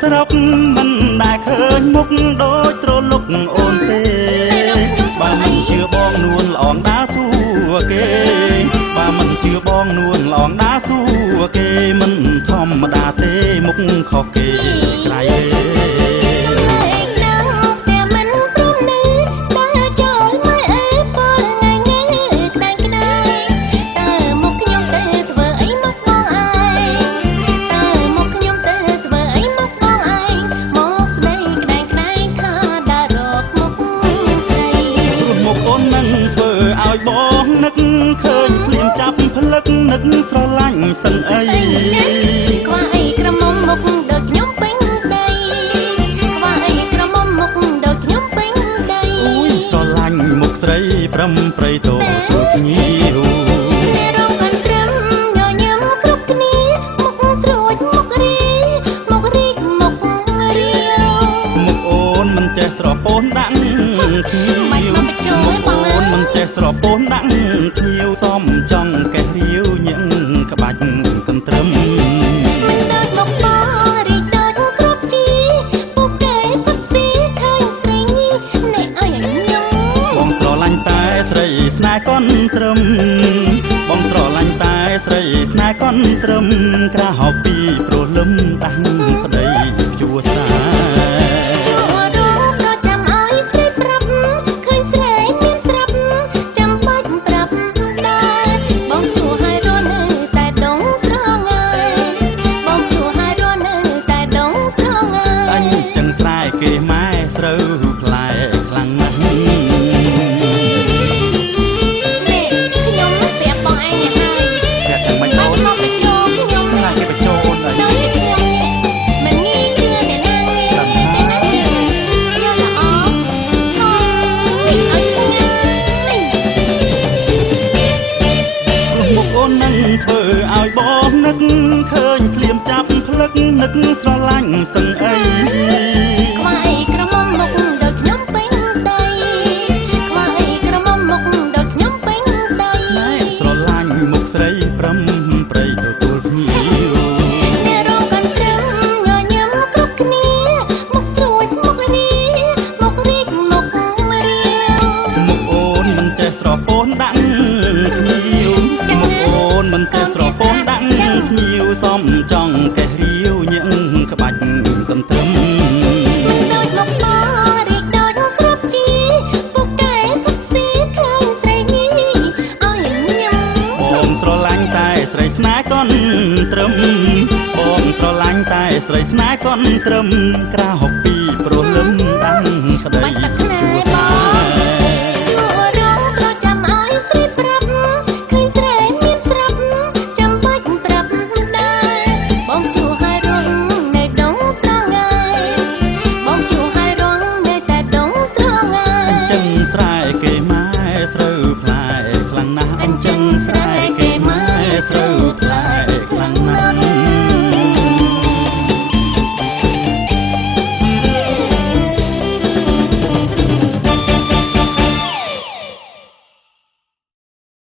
ស្រុកមិនដែលឃើញមុខដូចទ្រលុកអូនទេបើមិនជឿបងនួនល្អងដាសួរគេបើមិនជឿបងនួនល្អងដាសួរគេមិនធម្មតាទេមុខខុសគេក្រៃឃើញភ្លាមចាប់ផ្លឹកនឹកស្រឡាញ់សឹងអីខ្វះអីក្រមុំមុខដូចខ្ញុំពេញដីខ្វះអីក្រមុំមុខដូចខ្ញុំពេញដីអូយស្រឡាញ់មុខស្រីប្រំប្រៃតូចញីអូរងបានត្រឹមញញឹមគ្រប់គ្នាមុខស្រួចមុខរីមុខរីកមុខរៀវមុខអូនមិនចេះស្រពោនដាក់គ្នាមុខអូនមិនចេះស្រពោនដាក់ភ្ញៀវសំចង់កេះរាវញឹងក្បាច់កន្ទ្រឹមមិនដូចមកបងរីកដូចគ្រប់ជីពួកគេពុតស៊ីឃើញស្រីនេះឲ្យញឹមបងស្រឡាញ់តែស្រីស្នេហ៍កន្ទ្រឹមបងស្រឡាញ់តែស្រីស្នេហ៍កន្ទ្រឹមក្រហោពីព្រោះលឹមដាស់ប្តីជួសាគេម៉ែស្រូវផ្លែខ្លាំងណាស់ខ្ញុំប្រាប់បងឯងយ៉ាងហើយប្រាប់តែមិនអូនមកបញ្ចោខ្ញុំណាគេបញ្ចោអូនអីខ្ញុំមិនងាយជឿអ្នកណាចាំណាខ្ញុំល្អពីអត់ឆ្ងាយមុខអូននឹងធ្វើឲ្យបងនឹកឃើញភ្លាមចាប់ផ្លឹកនឹកស្រឡាញ់សឹងអីប្រំប្រៃទទួលភ្ញៀវអ្នករងកន្ទ្រឹមញញឹមគ្រប់គ្នាមុខស្រួចមុខនេះមុខរីកមុខរៀវមុខអូនមិនចេះស្រពោនដាក់ភ្ញៀវមុខអូនមិនចេះស្រពោនដាក់ភ្ញៀវសំចង់កេះរាវញឹងក្បាច់កន្ទ្រឹមដូចមុខបងរីកដូចគ្រប់ជីពួកគេពុតស៊ីឃើញស្រីនេះឲ្យញឹមបងស្រឡាញ់តែស្រីស្នេហ៍កន្ទ្រឹមបងស្រឡាញ់តែស្រីស្នេហ៍កន្ទ្រឹមក្រៅហុក